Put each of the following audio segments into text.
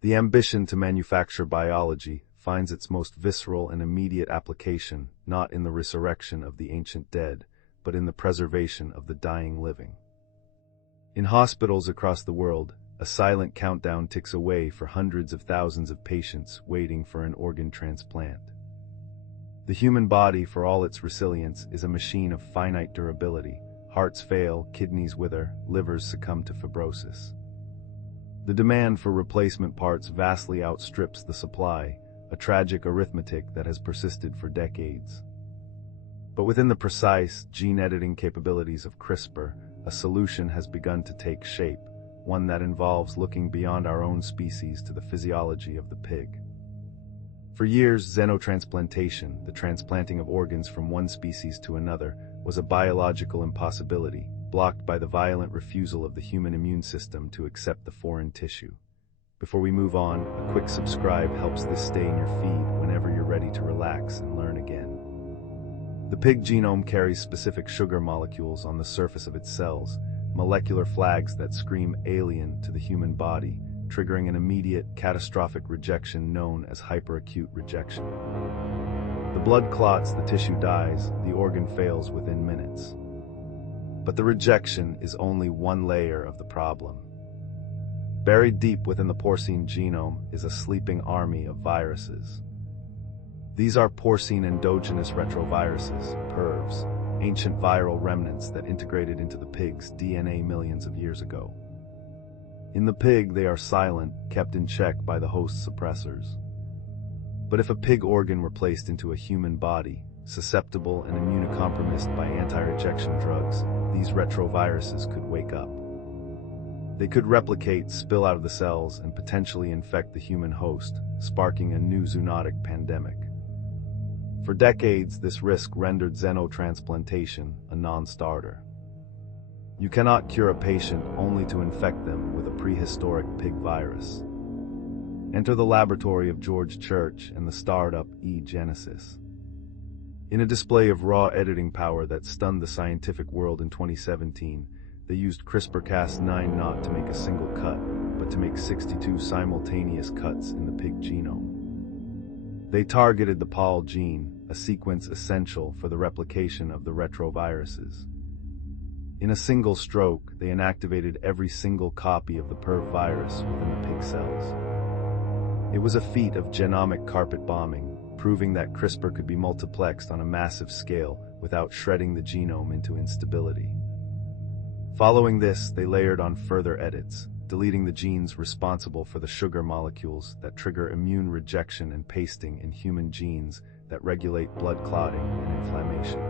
The ambition to manufacture biology finds its most visceral and immediate application not in the resurrection of the ancient dead, but in the preservation of the dying living. In hospitals across the world, a silent countdown ticks away for hundreds of thousands of patients waiting for an organ transplant. The human body, for all its resilience, is a machine of finite durability. Hearts fail, kidneys wither, livers succumb to fibrosis. The demand for replacement parts vastly outstrips the supply, a tragic arithmetic that has persisted for decades. But within the precise gene editing capabilities of CRISPR, a solution has begun to take shape, one that involves looking beyond our own species to the physiology of the pig. For years, xenotransplantation, the transplanting of organs from one species to another, was a biological impossibility, blocked by the violent refusal of the human immune system to accept the foreign tissue. Before we move on, a quick subscribe helps this stay in your feed whenever you're ready to relax and learn again. The pig genome carries specific sugar molecules on the surface of its cells, molecular flags that scream alien to the human body, triggering an immediate, catastrophic rejection known as hyperacute rejection. The blood clots, the tissue dies, the organ fails within minutes. But the rejection is only one layer of the problem. Buried deep within the porcine genome is a sleeping army of viruses. These are porcine endogenous retroviruses, PERVs, ancient viral remnants that integrated into the pig's DNA millions of years ago. In the pig, they are silent, kept in check by the host suppressors. But if a pig organ were placed into a human body, susceptible and immunocompromised by anti-rejection drugs, these retroviruses could wake up. They could replicate, spill out of the cells, and potentially infect the human host, sparking a new zoonotic pandemic. For decades, this risk rendered xenotransplantation a non-starter. You cannot cure a patient only to infect them with a prehistoric pig virus. Enter the laboratory of George Church and the startup eGenesis. In a display of raw editing power that stunned the scientific world in 2017, they used CRISPR-Cas9 not to make a single cut, but to make 62 simultaneous cuts in the pig genome. They targeted the PAL gene, a sequence essential for the replication of the retroviruses. In a single stroke, they inactivated every single copy of the PERV virus within the pig cells. It was a feat of genomic carpet bombing, proving that CRISPR could be multiplexed on a massive scale without shredding the genome into instability. Following this, they layered on further edits, deleting the genes responsible for the sugar molecules that trigger immune rejection and pasting in human genes that regulate blood clotting and inflammation.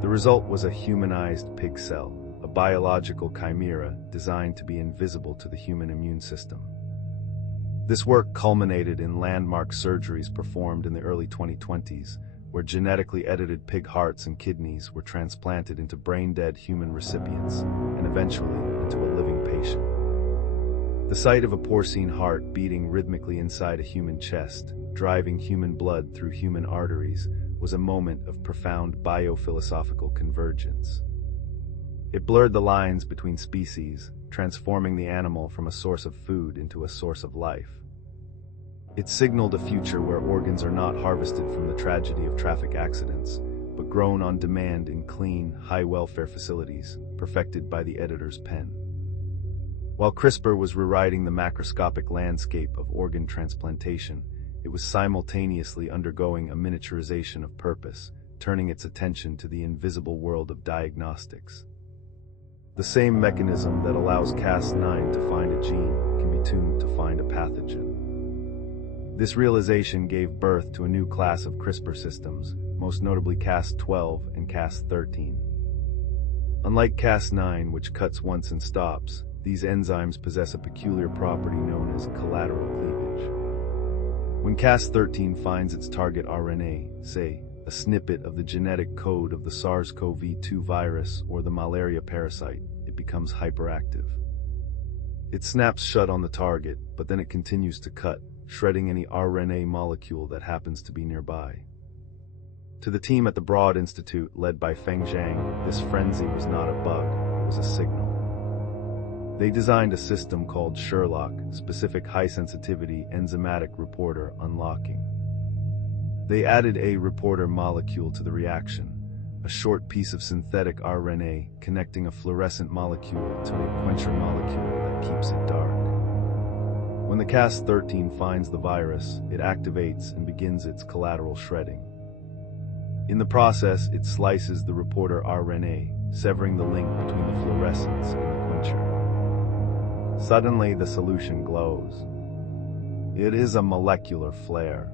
The result was a humanized pig cell, a biological chimera designed to be invisible to the human immune system. This work culminated in landmark surgeries performed in the early 2020s, where genetically edited pig hearts and kidneys were transplanted into brain-dead human recipients, and eventually into a living patient. The sight of a porcine heart beating rhythmically inside a human chest, driving human blood through human arteries, was a moment of profound biophilosophical convergence. It blurred the lines between species, transforming the animal from a source of food into a source of life. It signaled a future where organs are not harvested from the tragedy of traffic accidents, but grown on demand in clean, high-welfare facilities, perfected by the editor's pen. While CRISPR was rewriting the macroscopic landscape of organ transplantation, it was simultaneously undergoing a miniaturization of purpose, turning its attention to the invisible world of diagnostics. The same mechanism that allows Cas9 to find a gene can be tuned to find a pathogen. This realization gave birth to a new class of CRISPR systems, most notably Cas12 and Cas13. Unlike Cas9, which cuts once and stops, these enzymes possess a peculiar property known as collateral cleavage. When Cas13 finds its target RNA, say, a snippet of the genetic code of the SARS-CoV-2 virus or the malaria parasite, it becomes hyperactive. It snaps shut on the target, but then it continues to cut, shredding any RNA molecule that happens to be nearby. To the team at the Broad Institute, led by Feng Zhang, this frenzy was not a bug, it was a signal. They designed a system called Sherlock, specific high-sensitivity enzymatic reporter unlocking. They added a reporter molecule to the reaction, a short piece of synthetic RNA connecting a fluorescent molecule to a quencher molecule that keeps it dark. When the Cas13 finds the virus, it activates and begins its collateral shredding. In the process, it slices the reporter RNA, severing the link between the fluorescence and the quencher. Suddenly, the solution glows. It is a molecular flare.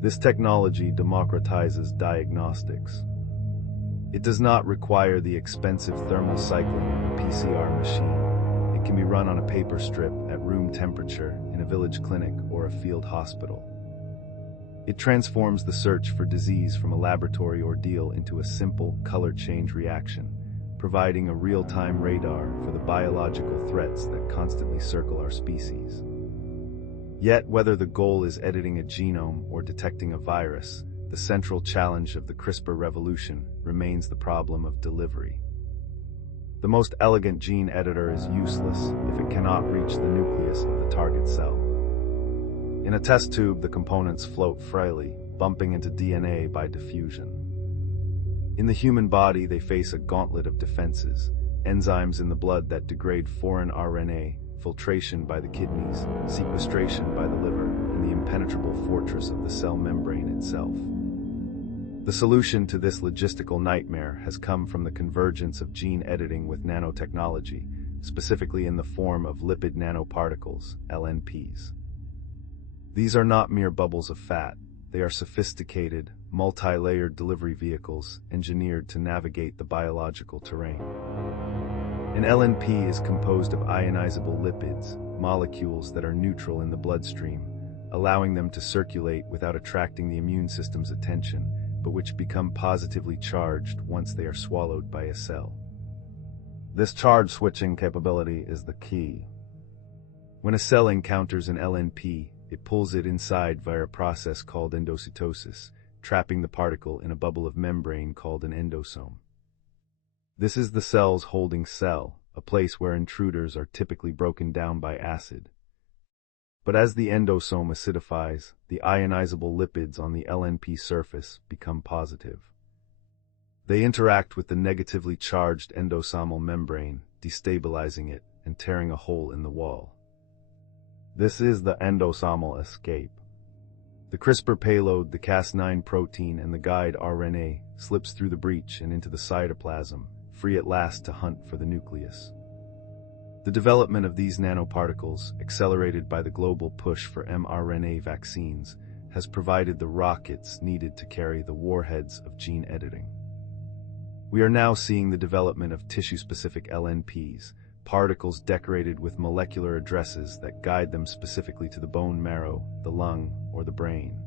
This technology democratizes diagnostics. It does not require the expensive thermal cycling of a PCR machine. It can be run on a paper strip at room temperature in a village clinic or a field hospital. It transforms the search for disease from a laboratory ordeal into a simple color change reaction, providing a real-time radar for the biological threats that constantly circle our species. Yet, whether the goal is editing a genome or detecting a virus, the central challenge of the CRISPR revolution remains the problem of delivery. The most elegant gene editor is useless if it cannot reach the nucleus of the target cell. In a test tube, the components float freely, bumping into DNA by diffusion. In the human body, they face a gauntlet of defenses: enzymes in the blood that degrade foreign RNA, filtration by the kidneys, sequestration by the liver, and the impenetrable fortress of the cell membrane itself. The solution to this logistical nightmare has come from the convergence of gene editing with nanotechnology, specifically in the form of lipid nanoparticles, LNPs. These are not mere bubbles of fat. They are sophisticated, multi-layered delivery vehicles engineered to navigate the biological terrain. An LNP is composed of ionizable lipids, molecules that are neutral in the bloodstream, allowing them to circulate without attracting the immune system's attention, but which become positively charged once they are swallowed by a cell. This charge switching capability is the key. When a cell encounters an LNP, it pulls it inside via a process called endocytosis, trapping the particle in a bubble of membrane called an endosome. This is the cell's holding cell, a place where intruders are typically broken down by acid. But as the endosome acidifies, the ionizable lipids on the LNP surface become positive. They interact with the negatively charged endosomal membrane, destabilizing it and tearing a hole in the wall. This is the endosomal escape. The CRISPR payload, the Cas9 protein, and the guide RNA slips through the breach and into the cytoplasm, free at last to hunt for the nucleus. The development of these nanoparticles, accelerated by the global push for mRNA vaccines, has provided the rockets needed to carry the warheads of gene editing. We are now seeing the development of tissue-specific LNPs, particles decorated with molecular addresses that guide them specifically to the bone marrow, the lung, or the brain.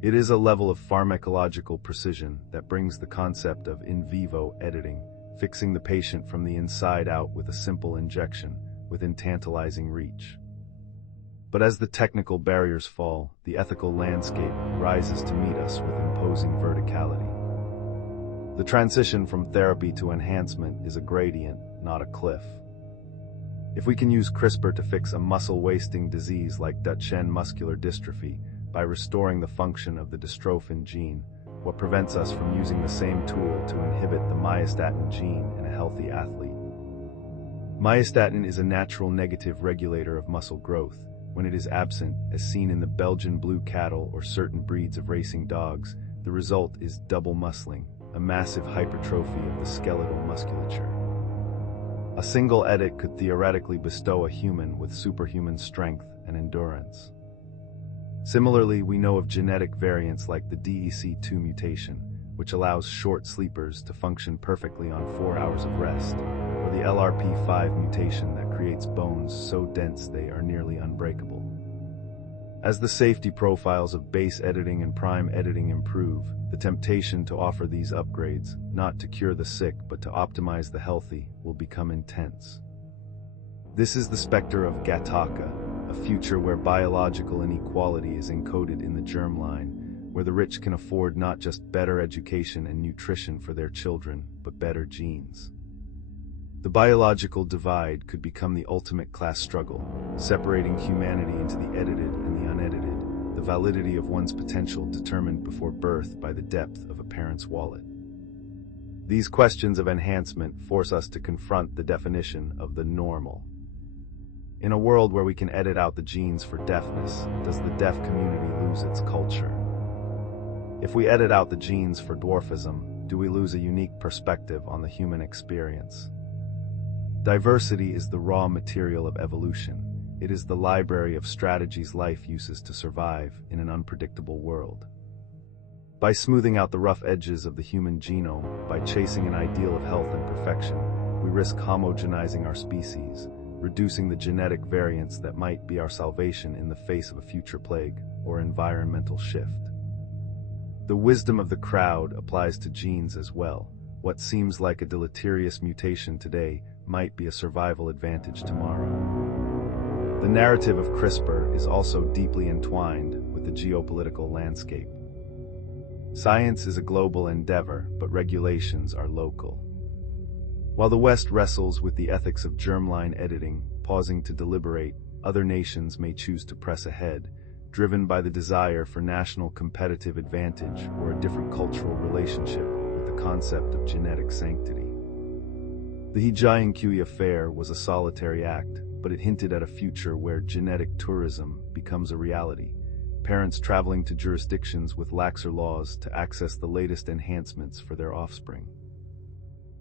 It is a level of pharmacological precision that brings the concept of in vivo editing, fixing the patient from the inside out with a simple injection, within tantalizing reach. But as the technical barriers fall, the ethical landscape rises to meet us with imposing verticality. The transition from therapy to enhancement is a gradient, not a cliff. If we can use CRISPR to fix a muscle-wasting disease like Duchenne muscular dystrophy by restoring the function of the dystrophin gene, what prevents us from using the same tool to inhibit the myostatin gene in a healthy athlete? Myostatin is a natural negative regulator of muscle growth. When it is absent, as seen in the Belgian blue cattle or certain breeds of racing dogs, the result is double muscling, a massive hypertrophy of the skeletal musculature. A single edit could theoretically bestow a human with superhuman strength and endurance. Similarly, we know of genetic variants like the DEC2 mutation, which allows short sleepers to function perfectly on 4 hours of rest, or the LRP5 mutation that creates bones so dense they are nearly unbreakable. As the safety profiles of base editing and prime editing improve, the temptation to offer these upgrades, not to cure the sick but to optimize the healthy, will become intense. This is the specter of Gattaca, a future where biological inequality is encoded in the germline, where the rich can afford not just better education and nutrition for their children, but better genes. The biological divide could become the ultimate class struggle, separating humanity into the edited and the unedited, the validity of one's potential determined before birth by the depth of a parent's wallet. These questions of enhancement force us to confront the definition of the normal. In a world where we can edit out the genes for deafness, does the deaf community lose its culture? If we edit out the genes for dwarfism, do we lose a unique perspective on the human experience? Diversity is the raw material of evolution. It is the library of strategies life uses to survive in an unpredictable world. By smoothing out the rough edges of the human genome, by chasing an ideal of health and perfection, we risk homogenizing our species, reducing the genetic variants that might be our salvation in the face of a future plague or environmental shift. The wisdom of the crowd applies to genes as well. What seems like a deleterious mutation today might be a survival advantage tomorrow. The narrative of CRISPR is also deeply entwined with the geopolitical landscape. Science is a global endeavor, but regulations are local. While the West wrestles with the ethics of germline editing, pausing to deliberate, other nations may choose to press ahead, driven by the desire for national competitive advantage or a different cultural relationship with the concept of genetic sanctity. The Jiangqi affair was a solitary act, but it hinted at a future where genetic tourism becomes a reality, parents traveling to jurisdictions with laxer laws to access the latest enhancements for their offspring.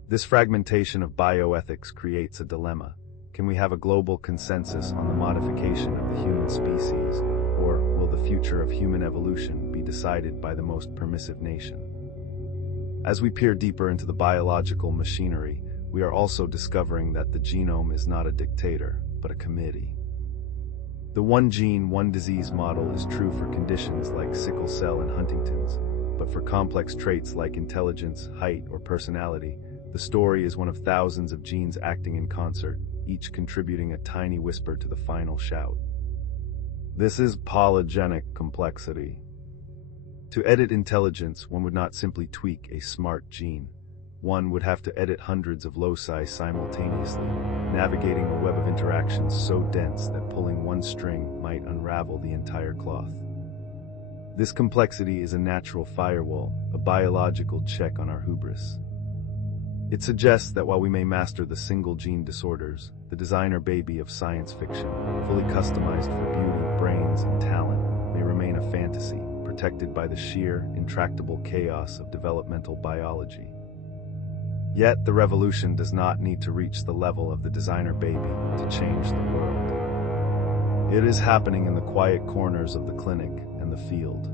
This fragmentation of bioethics creates a dilemma. Can we have a global consensus on the modification of the human species, or will the future of human evolution be decided by the most permissive nation? As we peer deeper into the biological machinery, we are also discovering that the genome is not a dictator, but a committee. The one gene, one disease model is true for conditions like sickle cell and Huntington's, but for complex traits like intelligence, height, or personality, the story is one of thousands of genes acting in concert, each contributing a tiny whisper to the final shout. This is polygenic complexity. To edit intelligence, one would not simply tweak a smart gene. One would have to edit hundreds of loci simultaneously, navigating a web of interactions so dense that pulling one string might unravel the entire cloth. This complexity is a natural firewall, a biological check on our hubris. It suggests that while we may master the single gene disorders, the designer baby of science fiction, fully customized for beauty, brains, and talent, may remain a fantasy, protected by the sheer, intractable chaos of developmental biology. Yet, the revolution does not need to reach the level of the designer baby to change the world. It is happening in the quiet corners of the clinic and the field.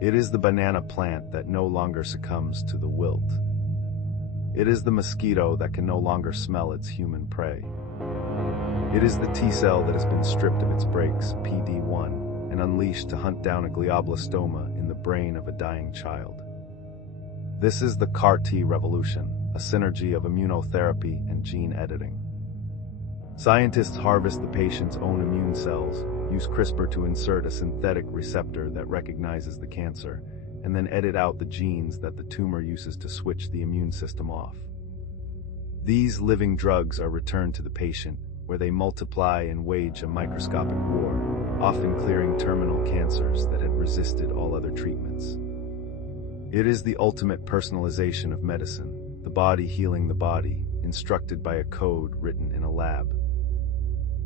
It is the banana plant that no longer succumbs to the wilt. It is the mosquito that can no longer smell its human prey. It is the T-cell that has been stripped of its brakes, PD-1, and unleashed to hunt down a glioblastoma in the brain of a dying child. This is the CAR-T revolution, a synergy of immunotherapy and gene editing. Scientists harvest the patient's own immune cells, use CRISPR to insert a synthetic receptor that recognizes the cancer, and then edit out the genes that the tumor uses to switch the immune system off. These living drugs are returned to the patient, where they multiply and wage a microscopic war, often clearing terminal cancers that had resisted all other treatments. It is the ultimate personalization of medicine, the body healing the body, instructed by a code written in a lab.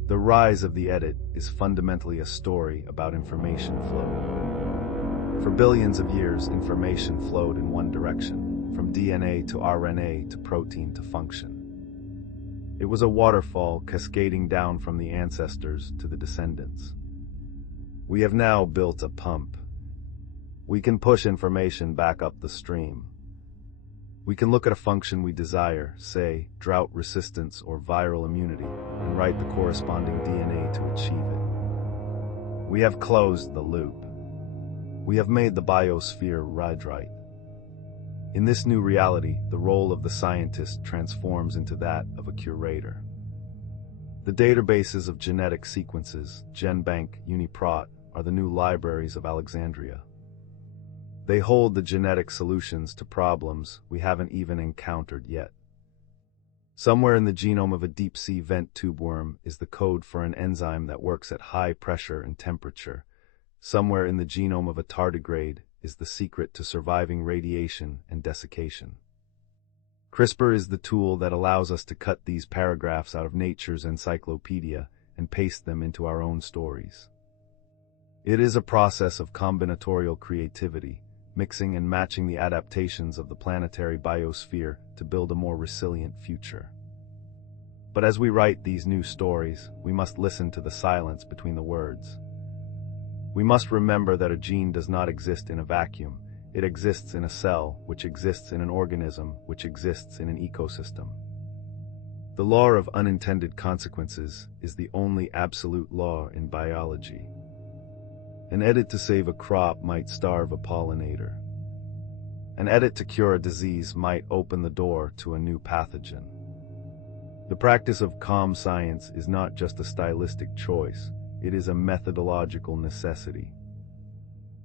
The rise of the edit is fundamentally a story about information flow. For billions of years, information flowed in one direction, from DNA to RNA to protein to function. It was a waterfall cascading down from the ancestors to the descendants. We have now built a pump. We can push information back up the stream. We can look at a function we desire, say, drought resistance or viral immunity, and write the corresponding DNA to achieve it. We have closed the loop. We have made the biosphere ride right. In this new reality, the role of the scientist transforms into that of a curator. The databases of genetic sequences, GenBank, UniProt, are the new libraries of Alexandria. They hold the genetic solutions to problems we haven't even encountered yet. Somewhere in the genome of a deep-sea vent tube worm is the code for an enzyme that works at high pressure and temperature. Somewhere in the genome of a tardigrade is the secret to surviving radiation and desiccation. CRISPR is the tool that allows us to cut these paragraphs out of nature's encyclopedia and paste them into our own stories. It is a process of combinatorial creativity, mixing and matching the adaptations of the planetary biosphere to build a more resilient future. But as we write these new stories, we must listen to the silence between the words. We must remember that a gene does not exist in a vacuum. It exists in a cell, which exists in an organism, which exists in an ecosystem. The law of unintended consequences is the only absolute law in biology. An edit to save a crop might starve a pollinator. An edit to cure a disease might open the door to a new pathogen. The practice of calm science is not just a stylistic choice, it is a methodological necessity.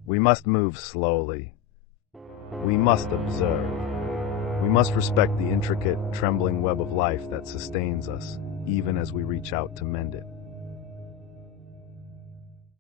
We must move slowly. We must observe. We must respect the intricate, trembling web of life that sustains us, even as we reach out to mend it.